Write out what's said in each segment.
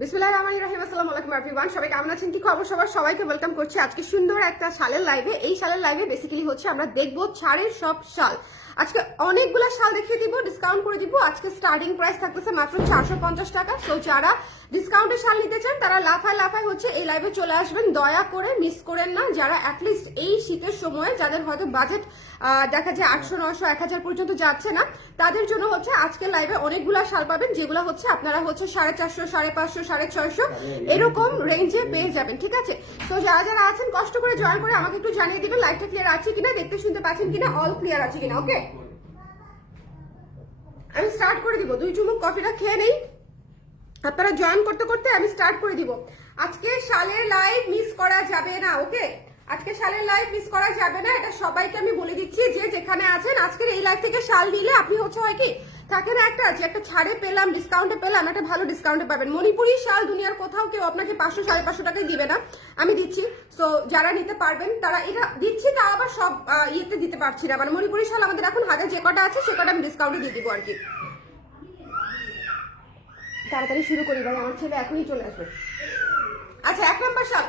বিসমিল্লাহির রহমানির রহিম। আসসালামু আলাইকুম এভরিওয়ান, সবাই কেমন আছেন, কি খবর সবার? সবাইকে ওয়েলকাম করছি আজকে সুন্দর একটা শালের লাইভে। এই শালের লাইভে বেসিক্যালি হচ্ছে আমরা দেখবো ছাড়ের সব শাল। আজকে অনেকগুলো শাল দেখিয়ে দিব, ডিসকাউন্ট করে দিব। আজকে স্টার্টিং প্রাইস থাকতেছে মাত্র 450 টাকা। সো যারা ডিসকাউন্টে শাল নিতে চান তারা লাফায় লাফায় হচ্ছে এই লাইভে চলে আসবেন, দয়া করে মিস করেন না। যারা অ্যাটলিস্ট এই শীতের সময় যাদের হয়তো বাজেট দেখা যায় 800, 900, 1000 পর্যন্ত যাচ্ছে না, তাদের জন্য হচ্ছে আজকের লাইভে অনেকগুলা শাল পাবেন, যেগুলো হচ্ছে আপনারা হচ্ছে 450, 550, 650 এরকম রেঞ্জে পেয়ে যাবেন। ঠিক আছে, তো যারা যারা আছেন কষ্ট করে জয়েন করে আমাকে একটু জানিয়ে দিবেন লাইভটা ক্লিয়ার আছে কিনা, দেখতে শুনতে পাচ্ছেন কিনা, অল ক্লিয়ার আছে কিনা। ওকে, আমি স্টার্ট করে দিব। 2 চুমুক কফিটা খেয়ে নেই, আপনারা জয়েন করতে করতে আমি স্টার্ট করে দিব। আজকে শালের লাইভ মিস করা যাবে না। ওকে, আজকে শালের লাইভ মিস করা যাবে না, এটা সবাইকে আমি বলে দিচ্ছি। যে যেখানে আছেন আজকের এই লাইভ থেকে শাল নিলে আপনি হচ্ছে হয় কি থাকে না একটা যে একটা ছাড়ে পেলাম, ডিসকাউন্টে পেলাম, একটা ভালো ডিসকাউন্টে পাবেন। মণিপুরি শাল দুনিয়ার কোথাও কেউ আপনাকে 500, 550 টাকায় দিবে না, আমি দিচ্ছি। সো যারা নিতে পারবেন তারা এটা দিচ্ছি, তা আবার সব ইয়েতে দিতে পারছি না। মানে মণিপুরি শাল আমাদের এখন হাতে যে কটা আছে সে কটা আমি ডিসকাউন্টে দিয়ে দিব আর কি। তাড়াতাড়ি শুরু করি ভাই, আমার ছেলে এখনই চলে আসবে। আচ্ছা, 1 নম্বর শাল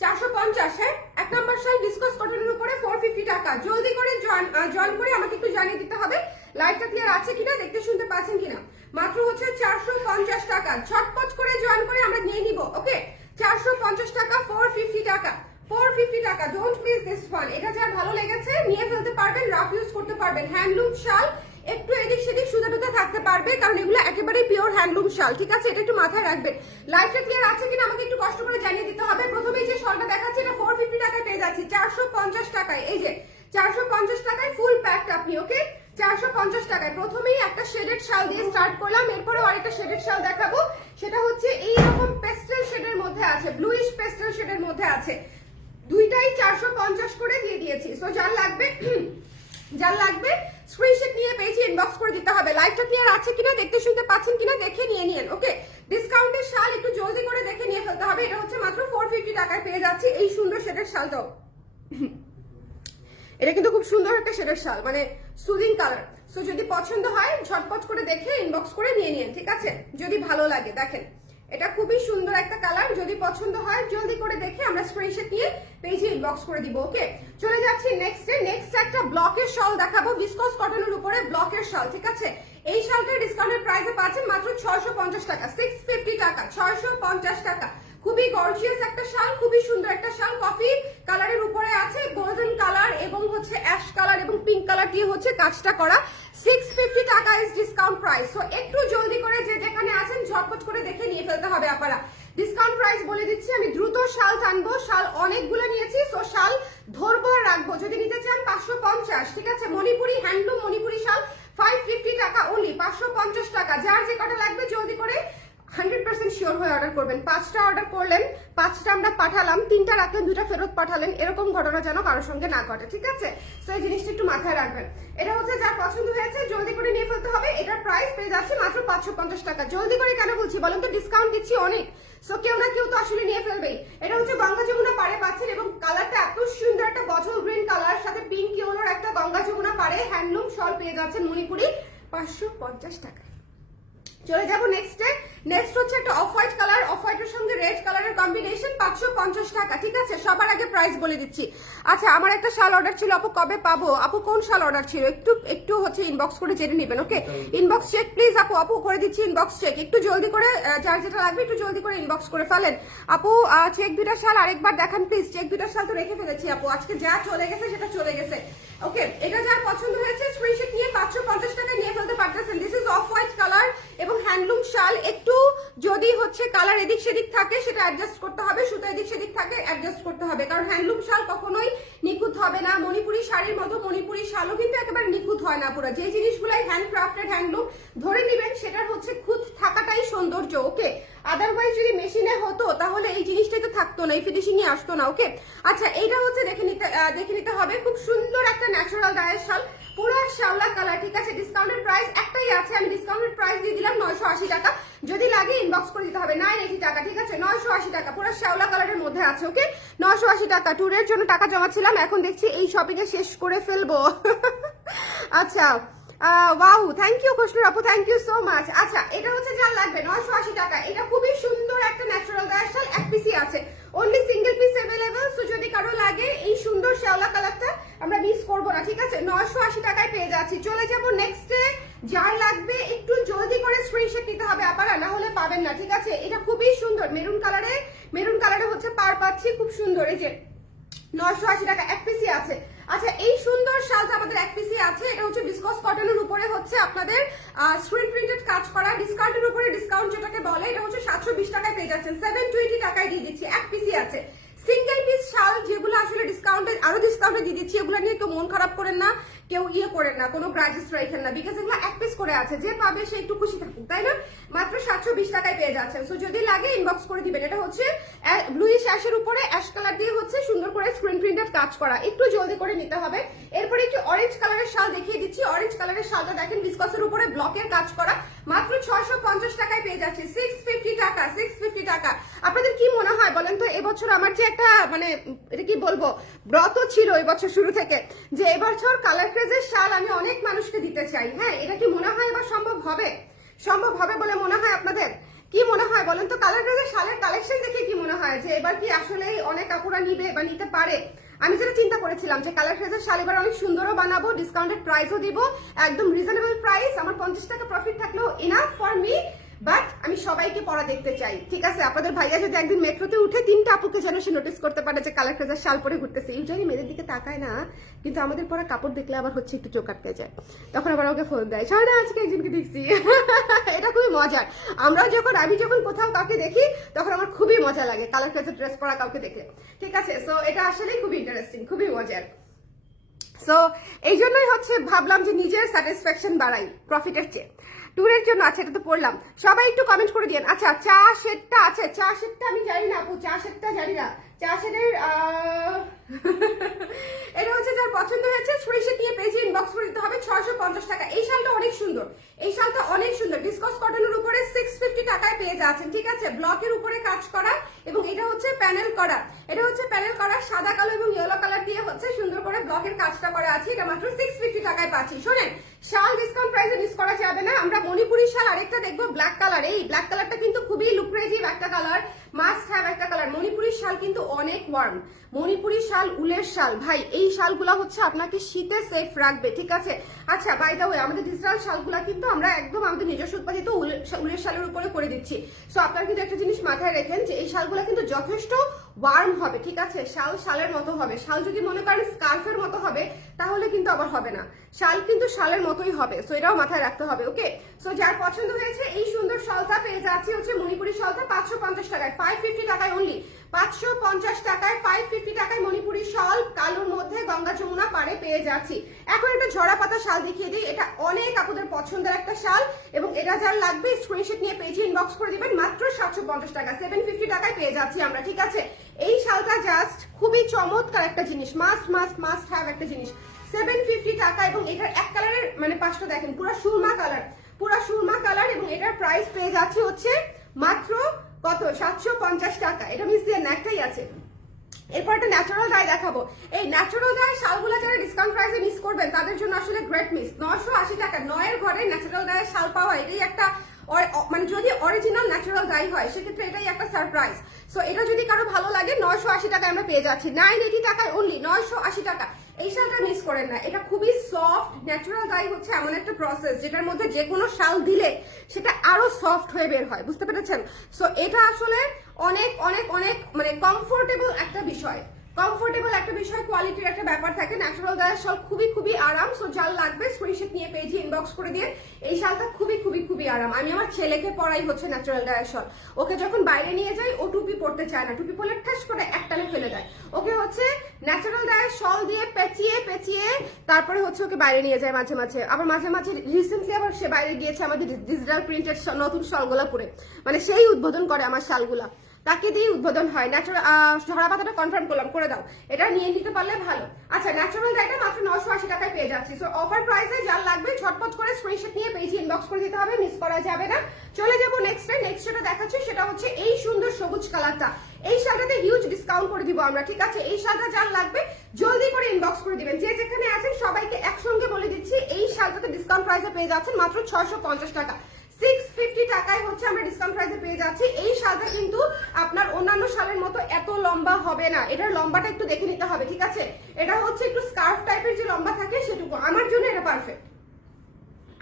450। হ্যাঁ, 1 নম্বর শাল ডিসকাস কটনের উপরে 450 টাকা। জলদি করে জয়েন করে আমাকে একটু জানিয়ে দিতে হবে লাইভটা ক্লিয়ার আছে কিনা, দেখতে শুনতে পাচ্ছেন কিনা। মাত্র হচ্ছে 450 টাকা, ঝটপট করে জয়েন করে আমরা নিয়ে নিব। ওকে, 450 টাকা, 450 টাকা, 450 টাকা। Don't miss this one. এটা যার ভালো লেগেছে নিয়ে ফেলতে পারবেন, রাফ ইউজ করতে পারবেন। হ্যান্ডলুম শাল, একটু এদিক সেদিক সুতা টুতা থাকতে পারবে, কারণ এগুলো একেবারে পিওর হ্যান্ডলুম শাল। ঠিক আছে, এটা একটু মাথায় রাখবেন। লাইভটা ক্লিয়ার আছে কিনা আমাকে একটু কষ্ট করে জানিয়ে দিতে হবে। প্রথমেই যে শালটা দেখাচ্ছি এটা 450 টাকায় পেয়ে যাচ্ছি, 450 টাকায়। এই যে 450 টাকায় ফুল প্যাকড আপনি। ওকে, 450 টাকায় প্রথমেই একটা শেডেড শাল দিয়ে স্টার্ট করলাম, এরপরে আরেকটা শেডেড শাল দেখাবো। সেটা হচ্ছে এইরকম পেস্টেল শেডের মধ্যে আছে, ব্লুইশ পেস্টেল শেডের মধ্যে আছে। দুইটাই 450 করে দিয়ে দিয়েছি। সো যার লাগবে স্ক্রিনশট নিয়ে পেজে ইনবক্স করে দিতে হবে। লাইভটা ক্লিয়ার আছে কিনা, দেখতে শুনতে পাচ্ছেন কিনা দেখে নিয়ে নিন। ওকে, ডিসকাউন্টের শাল একটু জলদি করে দেখে নিয়ে ফেলতে হবে। এটা হচ্ছে মাত্র 450 টাকায় পেয়ে যাচ্ছি এই সুন্দর শেডের শালটাও। এটা কিন্তু খুব সুন্দর একটা শেডের শাল, মানে সুদিং কালার। সো যদি পছন্দ হয় ঝটপট করে দেখে ইনবক্স করে নিয়ে নিন। ঠিক আছে, যদি ভালো লাগে। দেখেন এটা খুবই সুন্দর একটা কালার, যদি পছন্দ হয় জলদি করে দেখে আমরা স্ক্রিনশট নিয়ে পেজে ইনবক্স করে দিব। ওকে, চলে যাচ্ছি নেক্সটে। নেক্সট একটা ব্লকের শাল দেখাবো, ভিসকস কটনের উপরে ব্লকের শাল। ঠিক আছে, এই শালটার ডিসকাউন্টের প্রাইসে পাচ্ছেন মাত্র 650 টাকা, 650 টাকা, 650 টাকা। খুবই গর্জিয়াস একটা শাল, খুবই সুন্দর একটা শাল। কফি কালারের উপরে আছে গোল্ডেন কালার এবং হচ্ছে অ্যাশ কালার এবং পিঙ্ক কালার দিয়ে হচ্ছে কাজটা করা। 650 টাকা ইজ ডিসকাউন্ট প্রাইস। সো একটু জলদি করে যে যেখানে আছেন ঝটপট করে দেখে নিয়ে ফেলতে হবে আপনারা। ডিসকাউন্ট প্রাইস বলে দিচ্ছি, আমি দ্রুত শাল টানবো, শাল অনেকগুলো নিয়েছি। সো শাল ধরবো আর রাখবো। যদি নিতে চান 550। ঠিক আছে, মণিপুরি হ্যান্ডলুম মণিপুরি শাল 550 টাকা অনলি, 550 টাকা। যার যে কটা লাগবে জলদি করে 100% শিওর হয়ে অর্ডার করবেন। 5টা অর্ডার করলেন, 5টা আমরা পাঠালাম, 3টা রাখলেন, 2টা ফেরত পাঠালেন, এরকম ঘটনা যেন কারোর সঙ্গে না ঘটে। ঠিক আছে, তো এই জিনিসটা একটু মাথায় রাখবেন। এটা হচ্ছে যার পছন্দ হয়েছে জলদি করে নিয়ে ফেলতে হবে। এটার প্রাইস পেয়ে যাচ্ছে মাত্র 550 টাকা। জলদি করে কেন বলছি বলেন তো, ডিসকাউন্ট দিচ্ছি অনেক। সো কেউ না কেউ তো আসলে নিয়ে ফেলবেই। এটা হচ্ছে গঙ্গা যমুনা পাড়ে পাচ্ছেন এবং কালারটা এত সুন্দর, একটা বটল গ্রিন কালার সাথে পিঙ্ক ইয়েলোর একটা গঙ্গা যমুনা পাড়ে হ্যান্ডলুম শল পেয়ে যাচ্ছেন মণিপুরি 550 টাকা। চলে যাবো নেক্সটে। নেক্সট হচ্ছে একটা অফ হোয়াইট কালার, অফ হোয়াইটের সঙ্গে রেড কালারের কম্বিনেশন, 550 টাকা। ঠিক আছে, সবার আগে প্রাইস বলে দিচ্ছি। আচ্ছা, আমার একটা শাল অর্ডার ছিল, আপু কবে পাবো? আপু কোন শাল অর্ডার ছিল একটু হচ্ছে ইনবক্স করে জেনে নেবেন। ওকে, ইনবক্স চেক প্লিজ আপু করে দিচ্ছি ইনবক্স চেক। একটু জলদি করে যার যেটা লাগবে একটু জলদি করে ইনবক্স করে ফেলেন। আপু চেক 2টা শাল আরেকবার দেখান প্লিজ। চেক 2টা শাল তো রেখে ফেলেছি আপু, আজকে যা চলে গেছে সেটা চলে গেছে। ওকে, এটা যার পছন্দ হয়েছে স্ক্রিনশট নিয়ে 550 টাকা নিয়ে ফেলতে পারতেছেন। This is off white colour এবং হ্যান্ডলুম শাল। একটু যদি হচ্ছে কালার এদিক সেদিক থাকে সেটা অ্যাডজাস্ট করতে হবে, সুতা এদিক সেদিক থাকে অ্যাডজাস্ট করতে হবে, কারণ হ্যান্ডলুম শাল কখনোই নিখুঁত হবে না। মণিপুরি শাড়ির মতো মণিপুরি শালও কিন্তু একেবারে নিখুঁত হয় না পুরো। যে জিনিসগুলাই হ্যান্ড ক্রাফটেড হ্যান্ডলুম ধরে নিবেন সেটার হচ্ছে খুঁত থাকাটাই সৌন্দর্য। ওকে, আদারওয়াইজ যদি মেশিনে হতো তাহলে এই জিনিসটা তো থাকতো না, এই ফিনিশিং এ আসতো না। ওকে, আচ্ছা এইটা হচ্ছে দেখে নিতে হবে। খুব সুন্দর একটা ন্যাচারাল ডায়ের শাল, পুরো শ্যাওলা কালার। ঠিক আছে, ডিসকাউন্টের প্রাইস একটাই আছে, আমি ডিসকাউন্টের প্রাইস দিয়ে দিলাম 980 টাকা। যদি লাগে ইনবক্স করে দিতে হবে 980 টাকা। ঠিক আছে, 980 টাকা পুরো শ্যাওলা কালারের মধ্যে আছে। ওকে, 980 টাকা। ট্যুরের জন্য টাকা জমাচ্ছিলাম, এখন দেখছি এই শপিং এ শেষ করে ফেলবো। আচ্ছা, ওয়াও, থ্যাংক ইউ খুশনুর আপু, থ্যাংক ইউ সো মাচ। আচ্ছা, এটা হচ্ছে যার লাগবে 980 টাকা। এটা খুবই সুন্দর একটা ন্যাচারাল গায়ের শাল, এক পিসি আছে, only single piece available. So যদি কারো লাগে এই সুন্দর শ্যাওলা কালারটা আমরা মিস করবো না, ঠিক আছে? 980 টাকায় পেয়ে যাচ্ছি। চলে যাবো নেক্সটে। যার লাগবে একটু জলদি করে স্ক্রিনশট নিতে হবে আপারা, না হলে পাবেন না, ঠিক আছে? এটা খুবই সুন্দর মেরুন কালারে হচ্ছে পার পাচ্ছি, খুব সুন্দর। এই যে 980 টাকা এক পিসি আছে। আচ্ছা, এই সুন্দর শালটা আমাদের এক পিসি আছে। এটা হচ্ছে বিসকস কটনের উপরে হচ্ছে আপনাদের স্ক্রিন প্রিন্টেড কাজ করা, ডিসকাউন্টের উপরে ডিসকাউন্ট যেটাকে বলে, এটা হচ্ছে 720 টাকায় পেয়ে যাচ্ছেন। 720 টাকায় দিয়ে দিচ্ছি, এক পিসি আছে। সিঙ্গেল পিস শাল যেগুলো আসলে আরো ডিসকাউন্টে দিয়ে দিচ্ছি, এগুলো নিয়ে কেউ মন খারাপ করেন না, কেউ করেন না, কোনো গ্রাজেস রাখেন না, বিকজ এগুলো এক পিস করে আছে, যে পাবে সে একটু খুশি থাকুক, তাই না? মাত্র 720 টাকায় পেয়ে যাচ্ছেন। সো যদি লাগে ইনবক্স করে দিবেন। এটা হচ্ছে ব্লুইশ অ্যাশের উপরে অ্যাশ কালার দিয়ে হচ্ছে সুন্দর করে স্ক্রিন প্রিন্টেড কাজ করা, একটু জলদি করে নিতে হবে। এরপরে একটু অরেঞ্জ কালারের শাল দেখিয়ে দিচ্ছি। অরেঞ্জ কালারের শালটা দেখেন বিসকসের উপরে ব্লকের কাজ করা, মাত্র 650 টাকায় পেয়ে যাচ্ছে। 650 টাকা, 650 টাকা। আপনাদের কি মনে হয় বলেন তো, এবছর আমার যে একটা মানে এটা কি বলবো ব্রত ছিল এই বছর শুরু থেকে, যে এবছর কালার ক্রেজের শাল আমি অনেক মানুষকে দিতে চাই। হ্যাঁ, এটা কি মনে হয় এবার সম্ভব হবে? সম্ভব হবে বলে মনে হয় আপনাদের? কি মনে হয় বলেন তো? কালার ক্রেজের শালের কালেকশন দেখে কি মনে হয় যে এবার কি আসলেই অনেক আপুরা নিবে বা নিতে পারে? আমি যেটা চিন্তা করেছিলাম যে কালার ক্রেজের শাল এবার অনেক সুন্দরও বানাবো, ডিসকাউন্টেড প্রাইসও দিব, একদম রিজনেবল প্রাইস। আমার 50 টাকা প্রফিট থাকলেও ইনাফ ফর মি, বাট আমি সবাইকে পরা দেখতে চাই, ঠিক আছে? আপনাদের ভাইয়া যদি একদিন মেট্রোতে উঠে 3টা আপুকে যেন সে নোটিস করতে পারে যে কালার ক্রেজার শাল পরে ঘুরতেছে। ইউজুয়ালি মেয়েদের দিকে তাকায় না, কিন্তু আমাদের পরা কাপড় দেখলে আবার হচ্ছে একটু চোখ আটকে যায়, তখন আবার ওকে ফোন দেয়, সারা আজকে একজনকে দেখছি। এটা খুবই মজার। আমি যখন কোথাও কাউকে দেখি তখন আমার খুবই মজা লাগে কালার ক্রেজার ড্রেস পরা কাউকে দেখলে, ঠিক আছে? সো এটা আসলে খুবই ইন্টারেস্টিং, খুবই মজার। সো এই জন্যই হচ্ছে ভাবলাম যে নিজের স্যাটিসফ্যাকশন বাড়াই প্রফিটের চেয়ে। ট্যুরের জন্য আছে, এটা তো পড়লাম। সবাই একটু কমেন্ট করে দিন। আচ্ছা, চা শেডটা আছে, চা শেডটা আমি জানি না আপু, চা শেডটা জানি না। চা শেডের এটা হচ্ছে যার পছন্দ হয়েছে স্ক্রিনশট নিয়ে পেজে ইনবক্স করে দিতে হবে। 650 টাকা। এই শালটা অনেক সুন্দর, এই শালটা অনেক সুন্দর। বিসকস কটনের উপরে 650 টাকায় পেয়ে যাচ্ছেন, ঠিক আছে? ব্লকের উপরে কাজ করা এবং এটা হচ্ছে প্যানেল করা, সাদা কালো এবং ইয়েলো কালার দিয়ে হচ্ছে সুন্দর করে ব্লকের কাজটা করা আছে। এটা মাত্র 650 টাকায় পাচ্ছি। শোনেন, শাল ডিসকাউন্ট প্রাইসে মিস করা যাবে না। আমরা মণিপুরি শাল আরেকটা দেখবো, ব্ল্যাক কালার। এই ব্ল্যাক কালারটা কিন্তু খুবই লুক্রেটিভ একটা কালার, মাস্ট হ্যাভ একটা কালার। মণিপুরি শাল কিন্তু অনেক ওয়ার্ম, মণিপুরি শাল, উলের শাল, ভাই এই শালগুলা হচ্ছে আপনাকে শীতে সেফ রাখবে, ঠিক আছে? আচ্ছা, বাই দ্য ওয়ে, আমাদের ডিজিটাল শালগুলা কিন্তু আমরা একদম আমাদের নিজস্ব উৎপাদিত উলের শালের উপরে করে দিচ্ছি। সো আপনারা কিন্তু একটা জিনিস মাথায় রাখেন যে এই শালগুলা কিন্তু যথেষ্ট ওয়ার্ম হবে, ঠিক আছে? শালের মতো হবে। শাল যদি মনে করেন স্কার্ফের মতো হবে তাহলে কিন্তু আবার হবে না, শাল কিন্তু শালের মতোই হবে। সো এটাও মাথায় রাখতে হবে, ওকে? সো যার পছন্দ হয়েছে এই সুন্দর শালটা পেয়ে যাচ্ছি হচ্ছে মণিপুরি শালটা 550 টাকায়, 550 টাকায় অনলি, 550 টাকায়, 550 টাকায় মণিপুরি শাল কালোর মধ্যে গঙ্গা যমুনা পাড়ে পেয়ে যাচ্ছি। এখন একটা ঝরা পাতা শাল দেখিয়ে দিই। এটা অনেক আপনাদের পছন্দের একটা শাল এবং এটা যার লাগবে স্ক্রিনশট নিয়ে পেজে ইনবক্স করে দিবেন। মাত্র 750 টাকা, 750 টাকায় পেয়ে যাচ্ছি আমরা, ঠিক আছে? এই শালটা জাস্ট খুবই চমৎকার একটা জিনিস, মাস্ট হ্যাভ একটা জিনিস। 750 টাকা এবং এটার এক কালারের মানে পাঁচটা দেখেন, পুরো সুরমা কালার এবং এটার প্রাইস পেয়ে যাচ্ছে হচ্ছে মাত্র কত? 750 টাকা। এটা মিস দিয়ে একটাই আছে। এরপর একটা ন্যাচারাল ডাই দেখাবো। এই ন্যাচারাল ডাই শালগুলো যারা ডিসকাউন্ট প্রাইসে মিস করবেন তাদের জন্য আসলে গ্রেট মিস। 980 টাকা 9-এর ঘরে ন্যাচারাল ডাইয়ের শাল পাওয়া এটাই একটা, মানে যদি অরিজিনাল ন্যাচারাল ডাই হয় সেক্ষেত্রে এটাই একটা সারপ্রাইজ। সো এটা যদি কারো ভালো লাগে 980 টাকায় আমরা পেয়ে যাচ্ছি, 980 টাকায় অনলি, 980 টাকা। এই শালটা মিস করেন না, এটা খুবই সফট। ন্যাচারাল ডাই হচ্ছে এমন একটা প্রসেস যেটার মধ্যে যে কোনো শাল দিলে সেটা আরো সফট হয়ে বের হয়, বুঝতে পেরেছেন? সো এটা আসলে অনেক অনেক অনেক মানে কমফোর্টেবল একটা বিষয়, কোয়ালিটির একটা ব্যাপার থাকে। ন্যাচারাল ডাইয়ের শাল খুবই আরাম। সো যার লাগবে স্ক্রিনশট নিয়ে পেজে ইনবক্স করে দিয়ে। এই শালটা খুবই আরাম। আমি আমার ছেলেকে পরাই হচ্ছে ন্যাচারাল ডাইয়ের শাল। ওকে যখন বাইরে নিয়ে যাই ও টুপি পরতে চায় না, টুপি পরলে ঠাস করে একটানে ফেলে দেয়। ওকে হচ্ছে ন্যাচারাল ডাইয়ের শাল দিয়ে পেঁচিয়ে তারপরে হচ্ছে ওকে বাইরে নিয়ে যায় মাঝে মাঝে। রিসেন্টলি আবার সে বাইরে গিয়েছে আমাদের ডিজিটাল প্রিন্টেড নতুন শালগুলা পরে, মানে সেই উদ্বোধন করে আমার শালগুলা, তাকে দিয়ে উদ্বোধন হয়। ন্যাচারাল ঝরা পাতাটা কনফার্ম করলাম, করে দাও, এটা নিয়ে নিতে পারলে ভালো। আচ্ছা, ন্যাচারাল ডাইটা মাত্র 980 টাকায় পেয়ে যাচ্ছি। সো অফার প্রাইসে যার লাগবে ঝটপট করে স্ক্রিনশট নিয়ে পেজে ইনবক্স করে দিতে হবে, মিস করা যাবে না। চলে যাবো নেক্সট যেটা দেখাচ্ছি সেটা হচ্ছে এই সুন্দর সবুজ কালারটা। এই শালটাতে হিউজ ডিসকাউন্ট করে দিব আমরা, ঠিক আছে? এই শালটা যার লাগবে জলদি করে ইনবক্স করে দিবেন। যে যেখানে আছেন সবাইকে একসঙ্গে বলে দিচ্ছি এই শালটাতে শালটাতে ডিসকাউন্ট প্রাইসে পেয়ে যাচ্ছেন মাত্র 650 টাকা। 650 টাকায় হচ্ছে আমরা ডিসকাউন্ট প্রাইসে পেয়ে যাচ্ছি। এই শালটা কিন্তু আপনার অন্যান্য শালের মতো এত লম্বা হবে না, এটার লম্বাটা একটু দেখে নিতে হবে, ঠিক আছে? এটা হচ্ছে একটু স্কার্ফ টাইপের যে লম্বা থাকে সেটুকু, আমার জন্য এটা পারফেক্ট।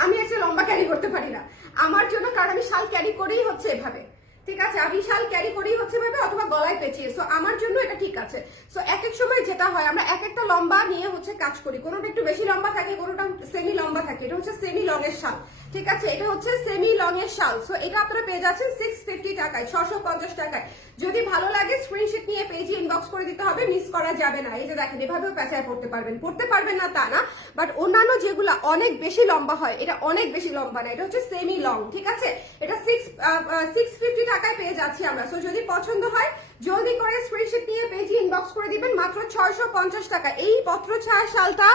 আমি এসে লম্বা ক্যারি করতে পারি না আমার জন্য, কারণ আমি শাল ক্যারি করেই হচ্ছে এভাবে, ঠিক আছে? আমি শাল ক্যারি করেই হচ্ছে ভাবে অথবা গলায় পেঁচিয়ে, সো আমার জন্য এটা ঠিক আছে। সো এক এক সময় যেটা হয় আমরা এক একটা লম্বা নিয়ে হচ্ছে কাজ করি, কোনোটা একটু বেশি লম্বা থাকে, কোনোটা সেমি লম্বা থাকে। এটা হচ্ছে সেমি লং এর শাল, ঠিক আছে? এটা হচ্ছে সেমি লং এর শাল। সো এটা আপনারা পেয়ে যাচ্ছেন 650 টাকায়, 650 টাকায়। যদি ভালো লাগে স্ক্রিনশট নিয়ে পেজে ইনবক্স করে দিতে হবে, মিস করা যাবে না। এই যে দেখেন এভাবেও পেঁচায় পড়তে পারবেন না তা না, বাট অন্যান্য যেগুলো অনেক বেশি লম্বা হয় এটা অনেক বেশি লম্বা না, এটা হচ্ছে সেমি লং, ঠিক আছে? এটা 650 টাকায় পেয়ে যাচ্ছি আমরা। সো যদি পছন্দ হয় জলদি করে স্ক্রিনশট নিয়ে পেজে ইনবক্স করে দিবেন মাত্র 650 টাকা। এই পত্র ছায়া শালটা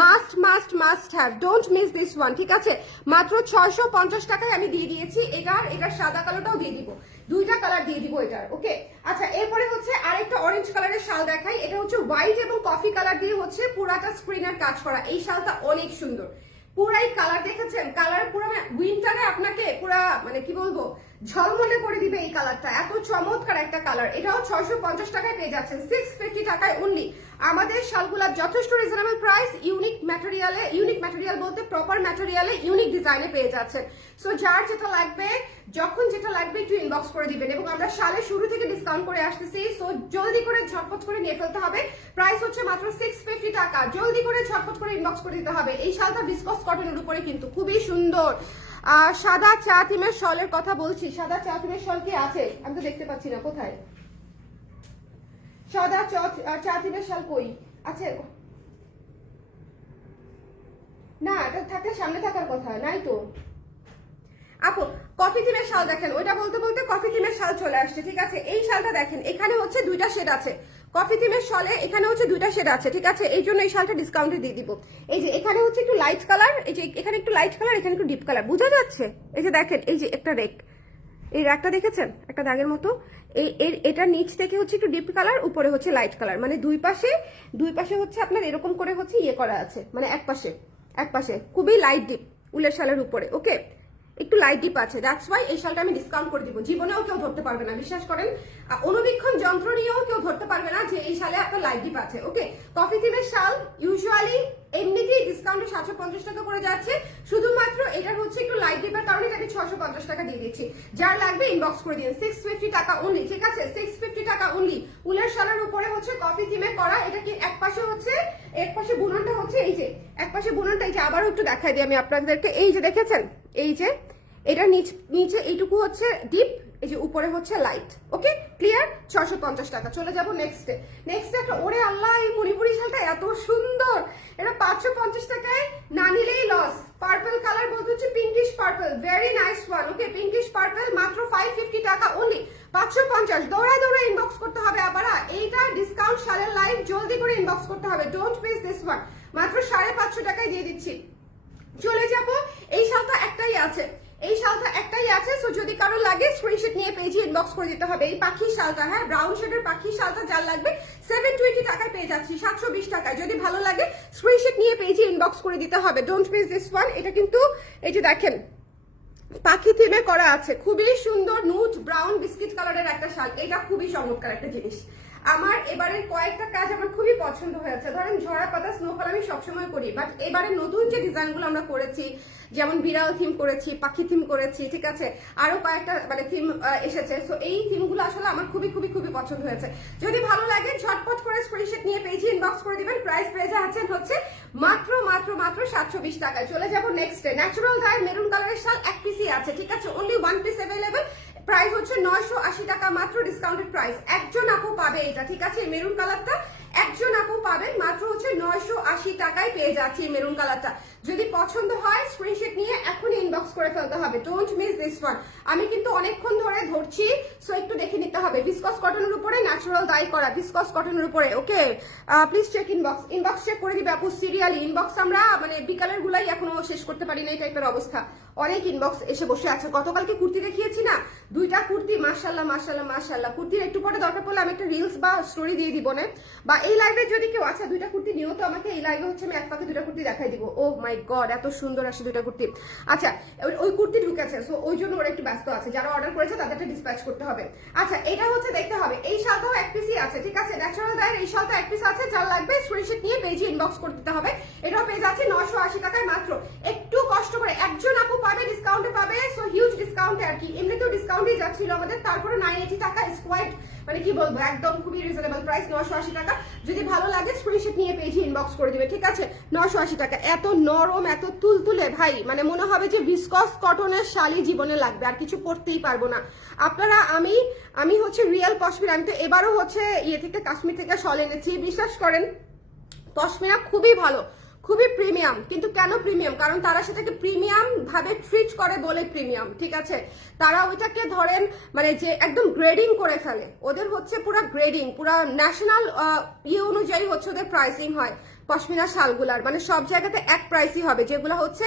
must must must have, don't miss this one, ঠিক আছে? মাত্র 650 টাকায় আমি দিয়ে দিয়েছি। এটার সাদা কালোটাও দিয়ে দিব, দুইটা কালার দিয়ে দিব এটার, ওকে? আচ্ছা, এরপরে হচ্ছে আরেকটা অরেঞ্জ কালারের শাল দেখাই। এটা হচ্ছে হোয়াইট এবং কফি কালার দিয়ে হচ্ছে পুরাটা স্ক্রিনের কাজ করা। এই শালটা অনেক সুন্দর, পুরাই কালার দেখেছেন, কালার পুরো উইন্টারে আপনাকে পুরা মানে কি বলবো ঝলমলে করে দিবে এই কালারটা, এত চমৎকার একটা কালার। এটাও 650 টাকায় পেয়ে যাচ্ছেন, 650 টাকায় অনলি। আমাদের শালগুলা যথেষ্ট রিজনেবল প্রাইস, ইউনিক ম্যাটেরিয়াল বলতে প্রপার ম্যাটেরিয়ালে ইউনিক ডিজাইনে পেয়ে যাচ্ছেন। সো যার যেটা লাগবে যখন যেটা লাগবে একটু ইনবক্স করে দিবেন, এবং আমরা শালের শুরু থেকে ডিসকাউন্ট করে আসতেছি। সো জলদি করে ঝটপট করে নিয়ে ফেলতে হবে, প্রাইস হচ্ছে মাত্র 650 টাকা। জলদি করে ঝটপট করে ইনবক্স করে দিতে হবে। এই শালটা ভিসকস কটনের উপরে কিন্তু খুবই সুন্দর। সাদা চা থিমের শলের কথা বলছি, সাদা চা থিমের শল কি আছে? আমি তো দেখতে পাচ্ছি না, কোথায় সাদা চা থিমের শাল? কই আছে? না, এটা থাকলে সামনে থাকার কথা, নাই তো আপু। কফি থিমের শাল দেখেন, ওইটা বলতে বলতে কফি থিমের শাল চলে আসছে, ঠিক আছে? এই শালটা দেখেন, এখানে হচ্ছে দুইটা শেড আছে। কফি থিমের শলে এখানে হচ্ছে দুইটা শেড আছে, ঠিক আছে? এই জন্য এই শালটা ডিসকাউন্টে দিয়ে দিব। এই যে এখানে হচ্ছে একটু লাইট কালার, এই যে এখানে একটু লাইট কালার, এখানে একটু ডিপ কালার, বোঝা যাচ্ছে? এই যে দেখেন, এই যে একটা রেক, এই র্যাকটা দেখেছেন একটা দাগের মতো, এটা নিচ থেকে হচ্ছে একটু ডিপ কালার, উপরে হচ্ছে লাইট কালার, মানে দুই পাশে হচ্ছে আপনার এরকম করে হচ্ছে ইয়ে করা আছে, মানে এক পাশে খুবই লাইট ডিপ উলের শালের উপরে, ওকে? একটু লাইট ডিপ আছে, দ্যাটস ওয়াই এই শালটা আমি ডিসকাউন্ট করে দিব। জীবনেও কেউ ধরতে পারবে না, বিশ্বাস করেন, অনুবীক্ষণ যন্ত্র নিয়েও কেউ ধরতে পারবে না যে এই শালে আপনার লাইট ডিপ আছে, ওকে? কফি থিমের শাল ইউজুয়ালি এমনিতেই ডিসকাউন্টে 750 টাকা করে যাচ্ছে, শুধুমাত্র এটার হচ্ছে একটু লাইট ডিপের কারণে এটাকে 650 টাকা দিয়ে দিচ্ছি। যার লাগবে ইনবক্স করে দিন, 650 টাকা অনলি, ঠিক আছে? 650 টাকা অনলি। উলের শালের উপরে হচ্ছে কফি থিমে করা, এটা কি এক পাশে হচ্ছে, এক পাশে বুননটা হচ্ছে এই যে, এক পাশে বুননটা এই যে, আবারও একটু দেখাই দিই আমি আপনাদেরকে, এই যে দেখেছেন, এই যে এটা নিচে এইটুকু হচ্ছে ডিপ, এই যে উপরে হচ্ছে লাইট, ওকে? ক্লিয়ার? 650 টাকা। চলে যাবো নেক্সটে একটা, ওরে আল্লাহ, এই মণিপুরি শালটা এত সুন্দর, এটা 550 টাকায় না নিলেই লস। পার্পল কালার বলতে হচ্ছে pinkish purple, very nice one, okay? Pinkish purple মাত্র 550 টাকা অনলি, 550। দৌড়ায় ইনবক্স করতে হবে আবার, এইটা ডিসকাউন্ট শালের লাইভ, জলদি করে ইনবক্স করতে হবে, ডোন্ট মিস দিস ওয়ান। মাত্র 550 টাকায় দিয়ে দিচ্ছি। চলে যাব, এই শালটা একটাই আছে, সো যদি কারো লাগে স্ক্রিনশট নিয়ে পেজে ইনবক্স করে দিতে হবে। এই পাখি শালটা, হ্যাঁ, ব্রাউন শেডের পাখি শালটা যার লাগবে 720 টাকায় পেয়ে যাচ্ছি, 720 টাকায়। যদি ভালো লাগে স্ক্রিনশট নিয়ে পেজে ইনবক্স করে দিতে হবে, ডোন্ট মিস দিস ওয়ান। এটা কিন্তু এই যে দেখেন পাখি থিমে করা আছে, খুবই সুন্দর নুট ব্রাউন বিস্কিট কালারের একটা শাল, এটা খুবই চমৎকার একটা জিনিস। আমার এবারের কয়েকটা কাজ আমার খুবই পছন্দ হয়েছে। ধরেন ঝরা পাতা স্নোফল আমি সবসময় করি, বাট এবারে নতুন যে ডিজাইনগুলো আমরা করেছি, যেমন বিড়াল থিম করেছি, পাখি থিম করেছি, ঠিক আছে, আরো কয়েকটা মানে থিম এসেছে। সো এই থিমগুলো আসলে আমার খুবই পছন্দ হয়েছে। যদি ভালো লাগে ঝটপট করে স্ক্রিনশট নিয়ে পেজে ইনবক্স করে দিবেন। প্রাইস পেয়ে যাচ্ছেন হচ্ছে মাত্র 720 টাকায়। চলে যাবো নেক্সটে। ন্যাচারাল ডাই মেরুন কালারের শাল এক পিসই আছে, ঠিক আছে? Only one piece available. Price হচ্ছে 980 টাকা মাত্র, ডিসকাউন্টেড প্রাইস। একজন আপু পাবে এটা, ঠিক আছে? মেরুন কালারটা একজন আপু পাবেন, মাত্র হচ্ছে 980 টাকায় পেয়ে যাচ্ছি মেরুন কালারটা। যদি পছন্দ হয় স্ক্রিনশট নিয়ে এখনই ইনবক্স করে ফেলতে হবে, ডোন্ট মিস দিস ওয়ান। আমি কিন্তু অনেকক্ষণ ধরে ধরছি, সো একটু দেখে নিতে হবে। ভিসকস কটনের উপরে ন্যাচারাল ডাই করা, ভিসকস কটনের উপরে, ওকে? প্লিজ চেক ইনবক্স চেক করে দিবে আপু সিরিয়ালি। ইনবক্স আমরা মানে বিকালের গুলাই এখনো শেষ করতে পারি না, এই টাইপের অবস্থা। অনেক ইনবক্স এসে বসে আছে। গতকালকে কুর্তি দেখিয়েছি না, দুইটা কুর্তি, মাশাআল্লাহ। কুর্তির একটু পরে দরকার পড়লে আমি একটা রিলস বা স্টোরি দিয়ে দিব না, বা এই লাইভ লাইভে যদি কেউ আচ্ছা দুইটা কুর্তি নিও তো আমাকে, এই লাইভে হচ্ছে আমি এক পাকে দুইটা কুর্তি দেখাই দিব। ও মাই গড এত সুন্দর আসে দুইটা কুর্তি। আচ্ছা ওই কুর্তি ঢুকেছে, সো ওই জন্য ওরা একটু ব্যস্ত আছে, যারা অর্ডার করেছে তাদেরটা ডিসপ্যাচ করতে হবে। আচ্ছা এটা হচ্ছে দেখতে হবে, এই শালটাও এক পিসই আছে, ঠিক আছে, ন্যাচারাল ডাইয়ের এই শালটা এক পিস আছে, যার লাগবে স্ক্রিনশট নিয়ে পেজে ইনবক্স করে দিতে হবে। এটাও পেজ আছে 980 টাকায় মাত্র। একটু কষ্ট করে একজন আপু পাবে, ডিসকাউন্টে পাবে, সো হিউজ ডিসকাউন্টে আর কি, এমনিতেও ডিসকাউন্টই যাচ্ছিল আমাদের, তারপরে 980 টাকা ইজ কোয়াইট মানে কি বলবো একদম খুবই রিজনেবল প্রাইস, 980 টাকা। যদি ভালো লাগে স্ক্রিনশট নিয়ে পেজে ইনবক্স করে দিবে, ঠিক আছে, 980 টাকা। এত নরম এত তুলতুলে ভাই, মানে মনে হবে যে ভিসকস কটনের শাড়ি জীবনে লাগবে, আর কিছু পরতেই পারবো না আপনারা। আমি হচ্ছে রিয়েল পশমিনা, আমি তো এবারও হচ্ছে ইয়ে থেকে কাশ্মীর থেকে শল এনেছি, বিশ্বাস করেন পশমিনা খুবই ভালো, খুবই প্রিমিয়াম। কিন্তু কেন প্রিমিয়াম? কারণ তারা সেটাকে প্রিমিয়াম ভাবে ট্রিট করে বলে প্রিমিয়াম, ঠিক আছে। তারা ওইটাকে ধরেন মানে যে একদম গ্রেডিং করে ফেলে, ওদের হচ্ছে পুরো গ্রেডিং, পুরো ন্যাশনাল ইয়ে অনুযায়ী হচ্ছে ওদের প্রাইসিং হয় পশমিনা শালগুলার, মানে সব জায়গাতে এক প্রাইসই হবে, যেগুলো হচ্ছে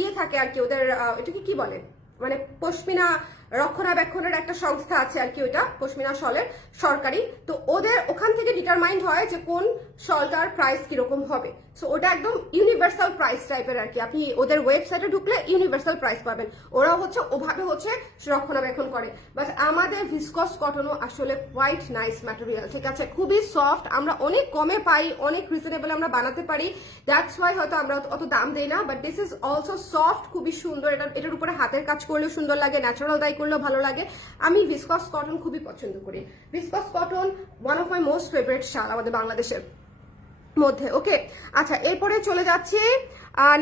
ইয়ে থাকে আর কি, ওদের এটাকে কি বলে মানে পশমিনা রক্ষণাবেক্ষণের একটা সংস্থা আছে আর কি, ওইটা পশমিনা শলের সরকারি, তো ওদের ওখান থেকে ডিটারমাইন্ড হয় যে কোন শলটার প্রাইস কিরকম হবে। সো ওটা একদম ইউনিভার্সাল প্রাইস টাইপের আর কি, আপনি ওদের ওয়েবসাইটে ঢুকলে ইউনিভার্সাল প্রাইস পাবেন, ওরা হচ্ছে ওভাবে হচ্ছে রক্ষণাবেক্ষণ করে। বাট আমাদের ভিসকস কটনও আসলে কোয়াইট নাইস ম্যাটেরিয়াল, ঠিক আছে, খুবই সফট, আমরা অনেক কমে পাই, অনেক রিজনেবল আমরা বানাতে পারি, দ্যাটস ওয়াই হয়তো আমরা অত দাম দেই না, but this is also soft, খুবই সুন্দর। এটার উপরে হাতের কাজ করলেও সুন্দর লাগে, ন্যাচারাল ডাই করলেও ভালো লাগে। আমি ভিসকস কটন খুবই পছন্দ করি, viscose cotton one of my most favourite শাল আমাদের বাংলাদেশের মধ্যে। ওকে আচ্ছা এরপরে চলে যাচ্ছি,